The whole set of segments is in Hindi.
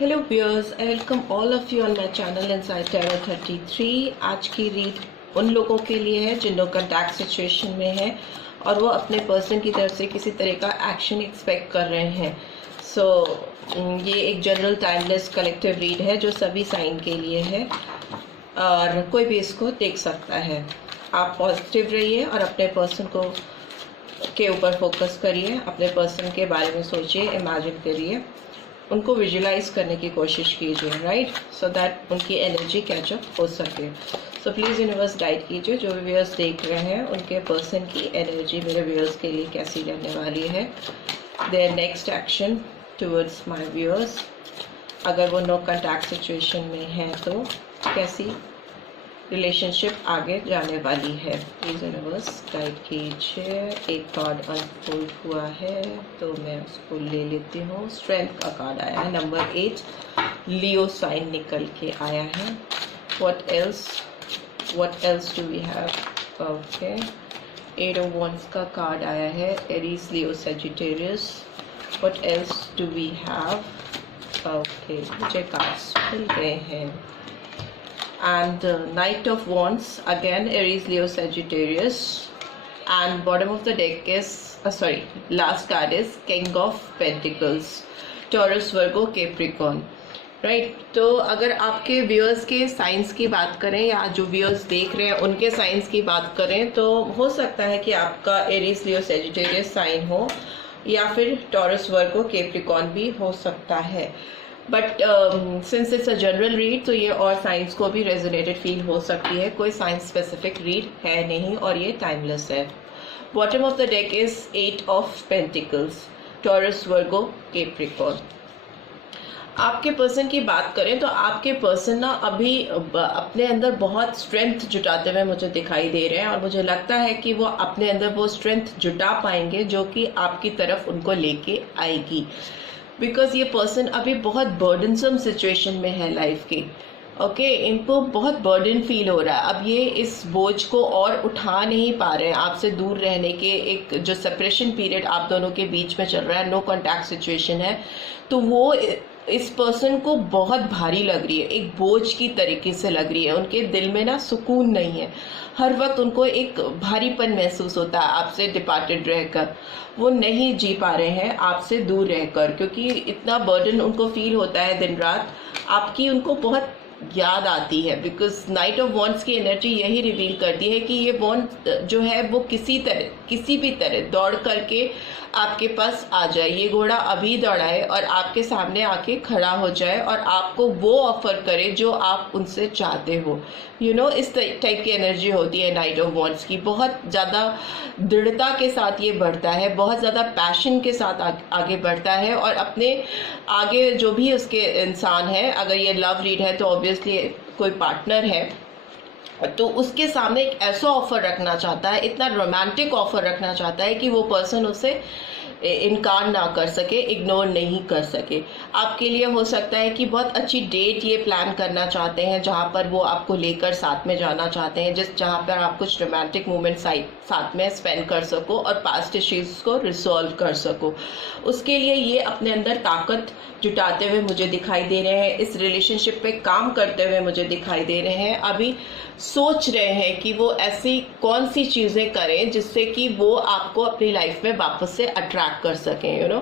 Hello viewers, I welcome all of you on my channel inside tarot 33। आज की रीड उन लोगों के लिए है जिन लोग कंटैक्ट सिचुएशन में है और वो अपने पर्सन की तरफ से किसी तरह का एक्शन एक्सपेक्ट कर रहे हैं। ये एक जनरल टाइमलेस कलेक्टिव रीड है जो सभी साइन के लिए है और कोई भी इसको देख सकता है। आप पॉजिटिव रहिए और अपने पर्सन को के ऊपर फोकस करिए, अपने पर्सन के बारे में सोचिए, इमेजिन करिए, उनको विजुलाइज करने की कोशिश कीजिए, राइट, सो दैट उनकी एनर्जी कैचअप हो सके। सो प्लीज़ यूनिवर्स गाइड कीजिए जो भी व्यूअर्स देख रहे हैं उनके पर्सन की एनर्जी मेरे व्यूअर्स के लिए कैसी रहने वाली है। Their next action towards my viewers, अगर वो नो कॉन्टैक्ट सिचुएशन में है तो कैसी रिलेशनशिप आगे जाने वाली है। प्लीज़ यूनिवर्स गाइड कीजिए। एक कार्ड अनफोल्ड हुआ है तो मैं उसको ले लेती हूँ। स्ट्रेंथ का कार्ड आया है, नंबर 8, लियो साइन निकल के आया है। What else do we have? Okay, 8 of wands का कार्ड आया है, Aries, Leo, Sagittarius. What else do we have? Okay, मुझे कार्ड्स मिल गए हैं and Knight of Wands, again Aries, Leo, Sagittarius, and bottom of the deck is last card is King of Pentacles, Taurus, Virgo, Capricorn, right. तो अगर आपके व्यूअर्स के साइंस की बात करें या जो व्यूअर्स देख रहे हैं उनके साइंस की बात करें तो हो सकता है कि आपका एरीज, लियो, सेजिटेरियस साइन हो या फिर टॉरस, वर्गो, कैप्रिकॉर्न भी हो सकता है। But since it's a general read तो ये और साइंस को भी रेजोनेटेड फील हो सकती है। कोई साइंस स्पेसिफिक रीड है नहीं और ये टाइमलेस है। Bottom of the deck is 8 of pentacles, taurus, Virgo, Capricorn. आपके पर्सन की बात करें तो आपके पर्सन ना अभी अपने अंदर बहुत स्ट्रेंथ जुटाते हुए मुझे दिखाई दे रहे हैं और मुझे लगता है कि वो अपने अंदर वो स्ट्रेंथ जुटा पाएंगे जो कि आपकी तरफ उनको लेके आएगी। बिकॉज ये पर्सन अभी बहुत बर्डनसम सिचुएशन में है लाइफ की। ओके, इनको बहुत बर्डन फील हो रहा है। अब ये इस बोझ को और उठा नहीं पा रहे हैं। आपसे दूर रहने के एक जो सेपरेशन पीरियड आप दोनों के बीच में चल रहा है, नो कॉन्टैक्ट सिचुएशन है, तो वो इस पर्सन को बहुत भारी लग रही है, एक बोझ की तरीके से लग रही है। उनके दिल में ना सुकून नहीं है, हर वक्त उनको एक भारीपन महसूस होता है आपसे डिपार्टेड रहकर। वो नहीं जी पा रहे हैं आपसे दूर रहकर क्योंकि इतना बर्डन उनको फील होता है दिन रात। आपकी उनको बहुत याद आती है बिकॉज नाइट ऑफ वॉन्ड्स की एनर्जी यही रिवील करती है कि ये वॉन्ड जो है वो किसी भी तरह दौड़ करके आपके पास आ जाए। ये घोड़ा अभी दौड़ाए और आपके सामने आके खड़ा हो जाए और आपको वो ऑफर करे जो आप उनसे चाहते हो। इस टाइप की एनर्जी होती है नाइट ऑफ वॉन्ड्स की। बहुत ज़्यादा दृढ़ता के साथ ये बढ़ता है, बहुत ज़्यादा पैशन के साथ आगे बढ़ता है और अपने आगे जो भी उसके इंसान है, अगर ये लव रीड है तो ऑब्वियसली कोई पार्टनर है, तो उसके सामने एक ऐसा ऑफर रखना चाहता है, इतना रोमांटिक ऑफर रखना चाहता है कि वो पर्सन उसे इनकार ना कर सके, इग्नोर नहीं कर सके। आपके लिए हो सकता है कि बहुत अच्छी डेट ये प्लान करना चाहते हैं जहाँ पर वो आपको लेकर साथ में जाना चाहते हैं, जहाँ पर आप कुछ रोमांटिक मोमेंट साथ में स्पेंड कर सको और पास्ट इश्यूज को रिसॉल्व कर सको। उसके लिए ये अपने अंदर ताकत जुटाते हुए मुझे दिखाई दे रहे हैं, इस रिलेशनशिप पे काम करते हुए मुझे दिखाई दे रहे हैं। अभी सोच रहे हैं कि वो ऐसी कौन सी चीज़ें करें जिससे कि वो आपको अपनी लाइफ में वापस से अट्रैक्ट कर सकें।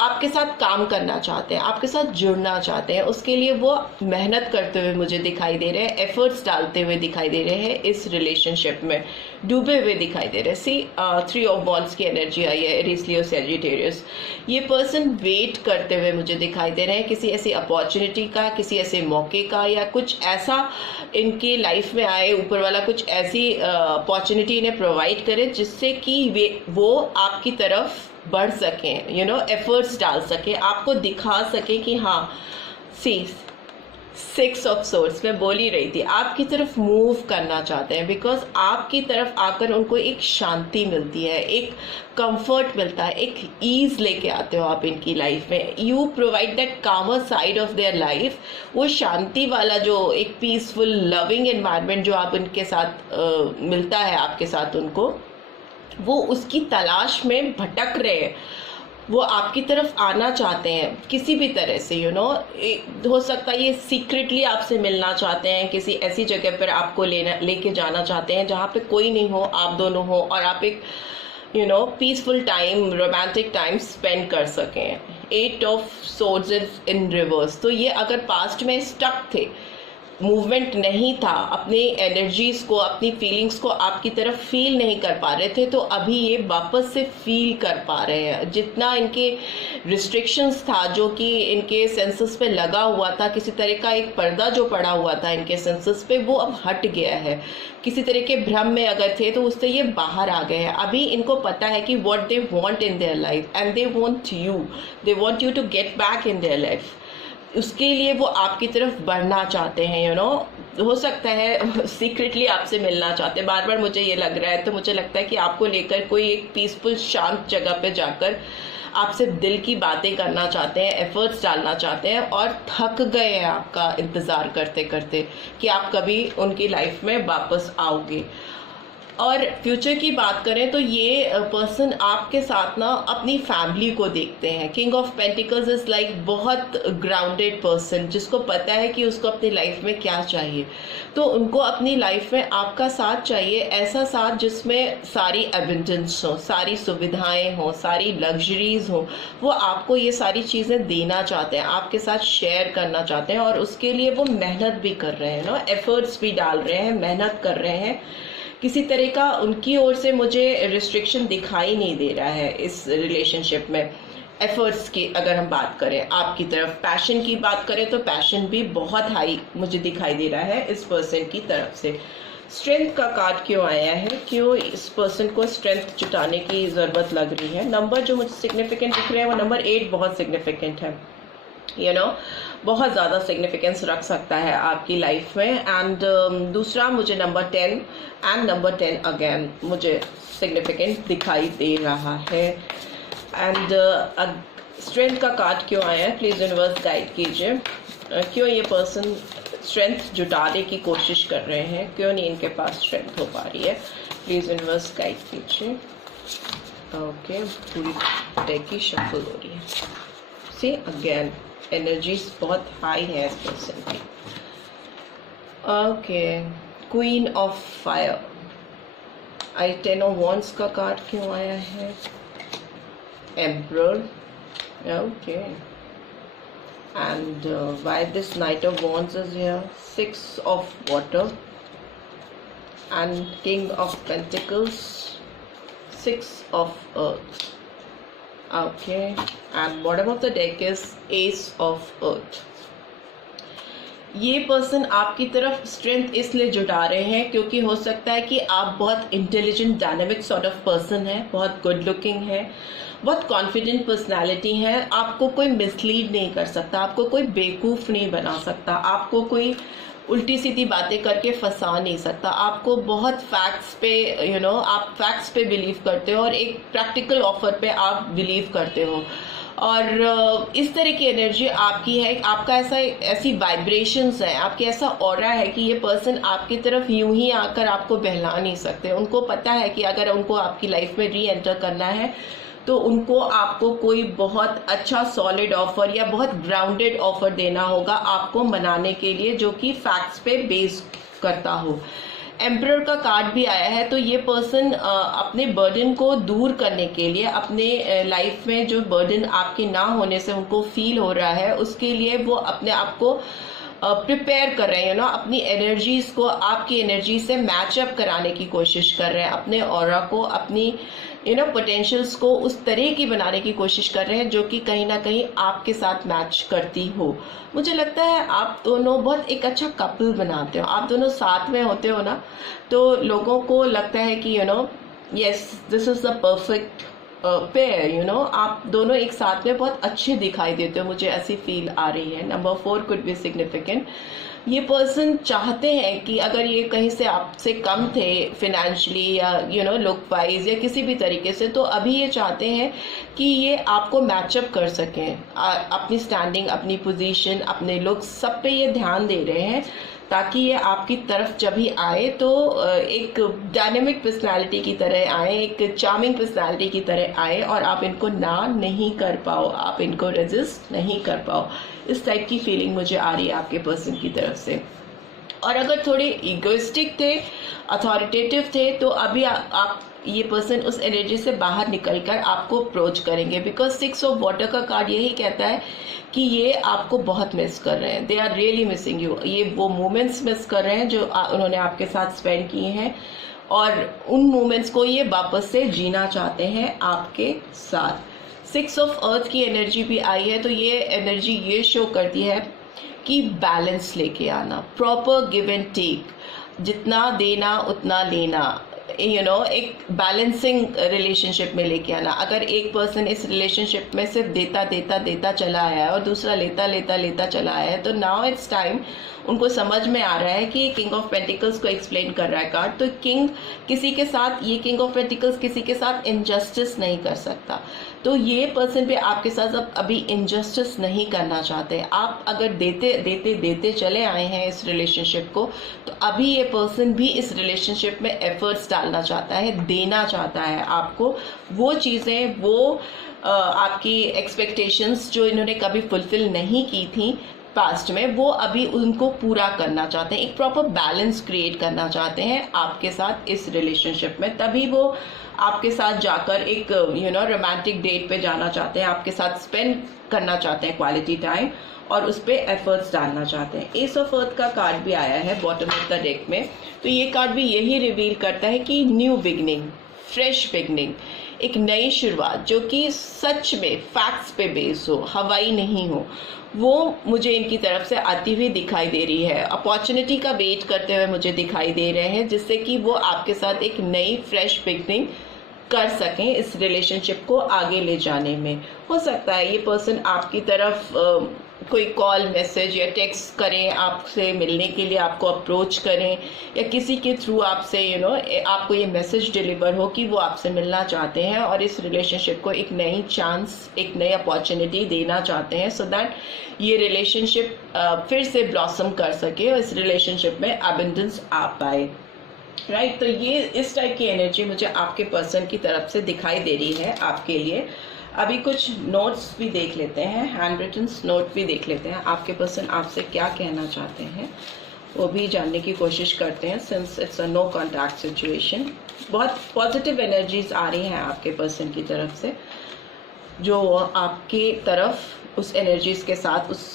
आपके साथ काम करना चाहते हैं, आपके साथ जुड़ना चाहते हैं, उसके लिए वो मेहनत करते हुए मुझे दिखाई दे रहे हैं, एफर्ट्स डालते हुए दिखाई दे रहे हैं, इस रिलेशनशिप में डूबे हुए दिखाई दे रहे हैं। 3 ऑफ वॉन्ड्स की एनर्जी आई है, एरीज, लियो, सैजिटेरियस। ये पर्सन वेट करते हुए मुझे दिखाई दे रहे हैं किसी ऐसी अपॉर्चुनिटी का, किसी ऐसे मौके का, या कुछ ऐसा इनकी लाइफ में आए, ऊपर वाला कुछ ऐसी अपॉर्चुनिटी इन्हें प्रोवाइड करे जिससे कि वो आपकी तरफ बढ़ सकें, एफर्ट्स डाल सके, आपको दिखा सके कि हाँ, 6 ऑफ सोर्ड्स मैं बोल ही रही थी, आपकी तरफ मूव करना चाहते हैं। बिकॉज आपकी तरफ आकर उनको एक शांति मिलती है, एक कंफर्ट मिलता है, एक ईज लेके आते हो आप इनकी लाइफ में। यू प्रोवाइड दैट कामर साइड ऑफ देयर लाइफ। वो शांति वाला जो एक पीसफुल लविंग एनवायरनमेंट जो आप उनके साथ मिलता है आपके साथ उनको, वो उसकी तलाश में भटक रहे हैं। वो आपकी तरफ आना चाहते हैं किसी भी तरह से, हो सकता है ये सीक्रेटली आपसे मिलना चाहते हैं, किसी ऐसी जगह पर आपको लेके जाना चाहते हैं जहाँ पे कोई नहीं हो, आप दोनों हो और आप एक peaceful time, romantic time spend कर सकें। 8 ऑफ सोर्ड्स इन रिवर्स, तो ये अगर पास्ट में स्टक थे, मूवमेंट नहीं था, अपनी एनर्जीज को, अपनी फीलिंग्स को आपकी तरफ फील नहीं कर पा रहे थे, तो अभी ये वापस से फील कर पा रहे हैं। जितना इनके रिस्ट्रिक्शंस था, जो कि इनके सेंसेस पे लगा हुआ था, किसी तरह का एक पर्दा जो पड़ा हुआ था इनके सेंसेस पे, वो अब हट गया है। किसी तरह के भ्रम में अगर थे तो उससे ये बाहर आ गए हैं। अभी इनको पता है कि what they want in their life and they want you to get back in their life. उसके लिए वो आपकी तरफ बढ़ना चाहते हैं, हो सकता है सीक्रेटली आपसे मिलना चाहते हैं। बार बार मुझे ये लग रहा है, तो मुझे लगता है कि आपको लेकर कोई एक पीसफुल शांत जगह पे जाकर आपसे दिल की बातें करना चाहते हैं, एफर्ट्स डालना चाहते हैं, और थक गए हैं आपका इंतज़ार करते करते कि आप कभी उनकी लाइफ में वापस आओगे। और फ्यूचर की बात करें तो ये पर्सन आपके साथ ना अपनी फैमिली को देखते हैं। King of pentacles is like बहुत ग्राउंडेड पर्सन, जिसको पता है कि उसको अपनी लाइफ में क्या चाहिए। तो उनको अपनी लाइफ में आपका साथ चाहिए, ऐसा साथ जिसमें सारी एबंडेंस हो, सारी सुविधाएं हो, सारी लग्जरीज हो। वो आपको ये सारी चीज़ें देना चाहते हैं, आपके साथ शेयर करना चाहते हैं, और उसके लिए वो मेहनत भी कर रहे हैं, एफर्ट्स भी डाल रहे हैं, मेहनत कर रहे हैं। किसी तरह का उनकी ओर से मुझे रिस्ट्रिक्शन दिखाई नहीं दे रहा है इस रिलेशनशिप में। एफर्ट्स की अगर हम बात करें, आपकी तरफ पैशन की बात करें तो पैशन भी बहुत हाई मुझे दिखाई दे रहा है इस पर्सन की तरफ से। स्ट्रेंथ का कार्ड क्यों आया है, क्यों इस पर्सन को स्ट्रेंथ जुटाने की ज़रूरत लग रही है? नंबर जो मुझे सिग्निफिकेंट दिख रहे हैं वो नंबर 8 बहुत सिग्निफिकेंट है, बहुत ज़्यादा सिग्निफिकेंस रख सकता है आपकी लाइफ में। एंड दूसरा मुझे नंबर 10 एंड नंबर 10 अगेन मुझे सिग्निफिकेंट दिखाई दे रहा है। एंड स्ट्रेंथ का कार्ड क्यों आया है, प्लीज़ यूनिवर्स गाइड कीजिए। क्यों ये पर्सन स्ट्रेंथ जुटाने की कोशिश कर रहे हैं, क्यों नहीं इनके पास स्ट्रेंथ हो पा रही है, प्लीज़ यूनिवर्स गाइड कीजिए। ओके, पूरी डेक की शफल हो रही है। सी अगेन एनर्जीज बहुत हाई है इस पर्सन की। Okay, queen of fire. I 10 of wands का कार्ड क्यों आया है, emperor. Okay, and why this night of wands is here, 6 of water and king of pentacles, 6 of earth. Okay, and bottom of the deck is Ace of Earth. ये पर्सन आपकी तरफ स्ट्रेंथ इसलिए जुटा रहे हैं क्योंकि हो सकता है कि आप बहुत intelligent, dynamic sort of person है, बहुत गुड लुकिंग है, बहुत कॉन्फिडेंट पर्सनालिटी है। आपको कोई मिसलीड नहीं कर सकता, आपको कोई बेवकूफ़ नहीं बना सकता, आपको कोई उल्टी सीधी बातें करके फंसा नहीं सकता। आपको बहुत फैक्ट्स पे आप फैक्ट्स पे बिलीव करते हो और एक प्रैक्टिकल ऑफर पे आप बिलीव करते हो, और इस तरह की एनर्जी आपकी है। आपका ऐसी वाइब्रेशंस है, आपके ऐसा ऑरा है कि ये पर्सन आपकी तरफ यूं ही आकर आपको बहला नहीं सकते। उनको पता है कि अगर उनको आपकी लाइफ में री एंटर करना है तो उनको आपको कोई बहुत अच्छा सॉलिड ऑफर या बहुत ग्राउंडेड ऑफर देना होगा आपको मनाने के लिए, जो कि फैक्ट्स पे बेस करता हो। एम्परर का कार्ड भी आया है, तो ये पर्सन अपने बर्डन को दूर करने के लिए, अपने लाइफ में जो बर्डन आपके ना होने से उनको फील हो रहा है, उसके लिए वो अपने आप को प्रिपेयर कर रहे हैं, अपनी एनर्जीज को आपकी एनर्जी से मैचअप कराने की कोशिश कर रहे हैं, अपने ऑरा को, अपनी पोटेंशियल्स को उस तरह की बनाने की कोशिश कर रहे हैं जो कि कहीं ना कहीं आपके साथ मैच करती हो। मुझे लगता है आप दोनों बहुत एक अच्छा कपल बनाते हो, आप दोनों साथ में होते हो ना, तो लोगों को लगता है कि yes this is the perfect pair, आप दोनों एक साथ में बहुत अच्छे दिखाई देते हो, मुझे ऐसी फील आ रही है। Number 4 could be significant. ये पर्सन चाहते हैं कि अगर ये कहीं से आपसे कम थे फिनेंशियली या लुक वाइज या किसी भी तरीके से, तो अभी ये चाहते हैं कि ये आपको मैचअप कर सकें, अपनी स्टैंडिंग, अपनी पोजीशन, अपने लुक्स, सब पे ये ध्यान दे रहे हैं ताकि ये आपकी तरफ जब भी आए तो एक डायनेमिक पर्सनालिटी की तरह आए, एक चार्मिंग पर्सनालिटी की तरह आए और आप इनको ना नहीं कर पाओ, आप इनको रेजिस्ट नहीं कर पाओ। इस टाइप की फीलिंग मुझे आ रही है आपके पर्सन की तरफ से। और अगर थोड़े इगोइस्टिक थे, अथॉरिटेटिव थे, तो अभी आप ये पर्सन उस एनर्जी से बाहर निकलकर आपको अप्रोच करेंगे, बिकॉज 6 ऑफ वाटर का कार्ड यही कहता है कि ये आपको बहुत मिस कर रहे हैं, they are really missing you. ये वो मोमेंट्स मिस कर रहे हैं जो उन्होंने आपके साथ स्पेंड किए हैं, और उन मोमेंट्स को ये वापस से जीना चाहते हैं आपके साथ। 6 ऑफ अर्थ की एनर्जी भी आई है, तो ये एनर्जी ये शो करती है कि बैलेंस लेके आना, प्रॉपर गिव एंड टेक, जितना देना उतना लेना, एक बैलेंसिंग रिलेशनशिप में लेके आना। अगर एक पर्सन इस रिलेशनशिप में सिर्फ देता चला आया है और दूसरा लेता चला आया है, तो नाउ इट्स टाइम उनको समझ में आ रहा है कि किंग ऑफ पेंटिकल्स को एक्सप्लेन कर रहा है कार्ड। तो किंग किसी के साथ, ये किंग ऑफ पेंटिकल्स किसी के साथ इनजस्टिस नहीं कर सकता, तो ये पर्सन भी आपके साथ अब अभी इनजस्टिस नहीं करना चाहते। आप अगर देते चले आए हैं इस रिलेशनशिप को, तो अभी ये पर्सन भी इस रिलेशनशिप में एफर्ट्स डालना चाहता है, देना चाहता है आपको वो चीज़ें, वो आपकी एक्सपेक्टेशंस जो इन्होंने कभी फुलफिल नहीं की थी पास्ट में, वो अभी उनको पूरा करना चाहते हैं, एक प्रॉपर बैलेंस क्रिएट करना चाहते हैं आपके साथ इस रिलेशनशिप में। तभी वो आपके साथ जाकर एक रोमांटिक डेट पे जाना चाहते हैं, आपके साथ स्पेंड करना चाहते हैं क्वालिटी टाइम, और उस पर एफर्ट्स डालना चाहते हैं। एस ऑफ अर्थ का कार्ड भी आया है बॉटम ऑफ द डेक में, तो ये कार्ड भी यही रिवील करता है कि न्यू बिगनिंग, फ्रेश बिगनिंग, एक नई शुरुआत जो कि सच में फैक्ट्स पे बेस हो, हवाई नहीं हो, वो मुझे इनकी तरफ से आती हुई दिखाई दे रही है। अपॉर्चुनिटी का वेट करते हुए मुझे दिखाई दे रहे हैं, जिससे कि वो आपके साथ एक नई फ्रेश बिगनिंग कर सकें इस रिलेशनशिप को आगे ले जाने में। हो सकता है ये पर्सन आपकी तरफ कोई कॉल, मैसेज या टेक्स्ट करें, आपसे मिलने के लिए आपको अप्रोच करें, या किसी के थ्रू आपसे आपको ये मैसेज डिलीवर हो कि वो आपसे मिलना चाहते हैं और इस रिलेशनशिप को एक नई चांस, एक नई अपॉर्चुनिटी देना चाहते हैं, सो दैट ये रिलेशनशिप फिर से ब्लॉसम कर सके और इस रिलेशनशिप में एबंडेंस आ पाए। राइट, तो ये इस टाइप की एनर्जी मुझे आपके पर्सन की तरफ से दिखाई दे रही है आपके लिए। अभी कुछ नोट्स भी देख लेते हैं, हैंड रिटन नोट भी देख लेते हैं, आपके पर्सन आपसे क्या कहना चाहते हैं वो भी जानने की कोशिश करते हैं, since it's a no contact situation. बहुत पॉजिटिव एनर्जीज आ रही हैं आपके पर्सन की तरफ से, जो आपके तरफ उस एनर्जीज के साथ, उस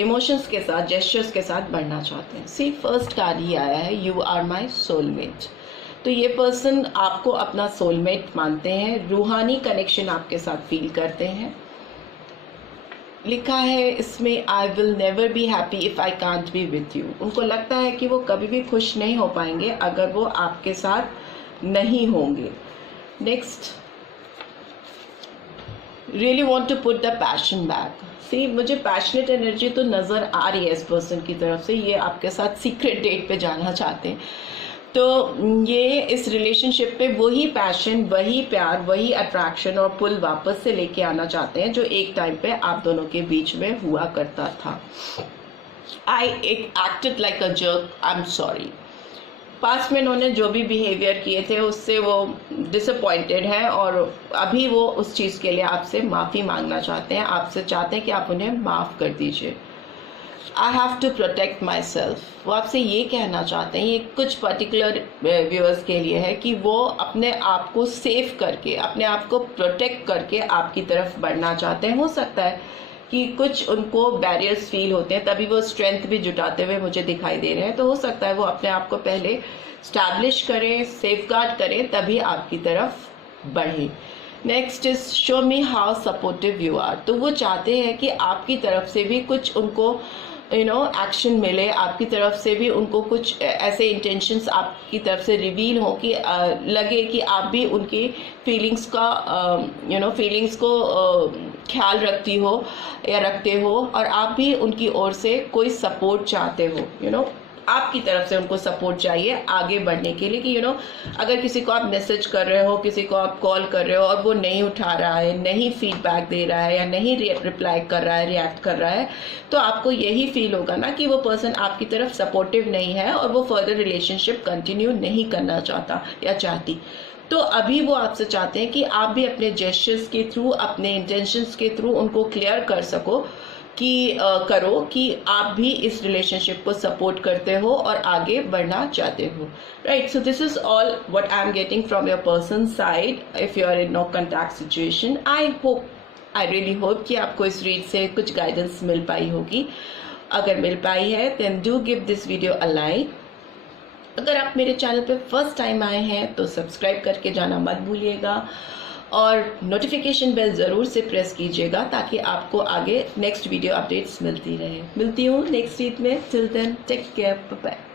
इमोशंस के साथ, जेस्चर्स के साथ बढ़ना चाहते हैं। सी फर्स्ट कार्ड ही आया है, यू आर माई सोलमेट। तो ये पर्सन आपको अपना सोलमेट मानते हैं, रूहानी कनेक्शन आपके साथ फील करते हैं। लिखा है इसमें, I will never be happy if I can't be with you. उनको लगता है कि वो कभी भी खुश नहीं हो पाएंगे अगर वो आपके साथ नहीं होंगे। Next, really want to put the passion back. See, मुझे पैशनेट एनर्जी तो नज़र आ रही है इस पर्सन की तरफ से, ये आपके साथ सीक्रेट डेट पे जाना चाहते हैं। तो ये इस रिलेशनशिप पे वही पैशन, वही प्यार, वही अट्रैक्शन और पुल वापस से लेके आना चाहते हैं जो एक टाइम पे आप दोनों के बीच में हुआ करता था। I acted like a jerk, I am sorry. Past में इन्होंने जो भी बिहेवियर किए थे उससे वो डिसअपॉइंटेड है और अभी वो उस चीज़ के लिए आपसे माफ़ी मांगना चाहते हैं, आपसे चाहते हैं कि आप उन्हें माफ़ कर दीजिए। I have to protect myself, वो आपसे ये कहना चाहते हैं, ये कुछ पर्टिकुलर व्यूअर्स के लिए है कि वो अपने आप को सेफ करके, अपने आप को प्रोटेक्ट करके आपकी तरफ बढ़ना चाहते हैं। हो सकता है कि कुछ उनको बैरियर्स फील होते हैं, तभी वो स्ट्रेंथ भी जुटाते हुए मुझे दिखाई दे रहे हैं। तो हो सकता है वो अपने आप को पहले स्टैब्लिश करें, सेफगार्ड करें, तभी आपकी तरफ बढ़ें। Next is show me how supportive you are. तो वो चाहते हैं कि आपकी तरफ से भी कुछ उनको एक्शन मिले, आपकी तरफ से भी उनको कुछ ऐसे इंटेंशंस आपकी तरफ से रिवील हो कि लगे कि आप भी उनकी फीलिंग्स का फीलिंग्स को ख्याल रखती हो या रखते हो और आप भी उनकी ओर से कोई सपोर्ट चाहते हो। आपकी तरफ से उनको सपोर्ट चाहिए आगे बढ़ने के लिए कि अगर किसी को आप मैसेज कर रहे हो, किसी को आप कॉल कर रहे हो और वो नहीं उठा रहा है, नहीं फीडबैक दे रहा है या नहीं रिप्लाई कर रहा है, रिएक्ट कर रहा है, तो आपको यही फील होगा ना कि वो पर्सन आपकी तरफ सपोर्टिव नहीं है और वो फर्दर रिलेशनशिप कंटिन्यू नहीं करना चाहता या चाहती। तो अभी वो आपसे चाहते हैं कि आप भी अपने जेस्चर्स के थ्रू, अपने इंटेंशंस के थ्रू उनको क्लियर कर सको कि करो कि आप भी इस रिलेशनशिप को सपोर्ट करते हो और आगे बढ़ना चाहते हो, right. So this is all what I am getting from your person side if you are in no contact situation. I really hope कि आपको इस रीड से कुछ गाइडेंस मिल पाई होगी। अगर मिल पाई है then do give this video a like. अगर आप मेरे चैनल पे फर्स्ट टाइम आए हैं तो सब्सक्राइब करके जाना मत भूलिएगा और नोटिफिकेशन बेल ज़रूर से प्रेस कीजिएगा ताकि आपको आगे नेक्स्ट वीडियो अपडेट्स मिलती रहे। मिलती हूँ नेक्स्ट वीक में। Till then take care, bye bye.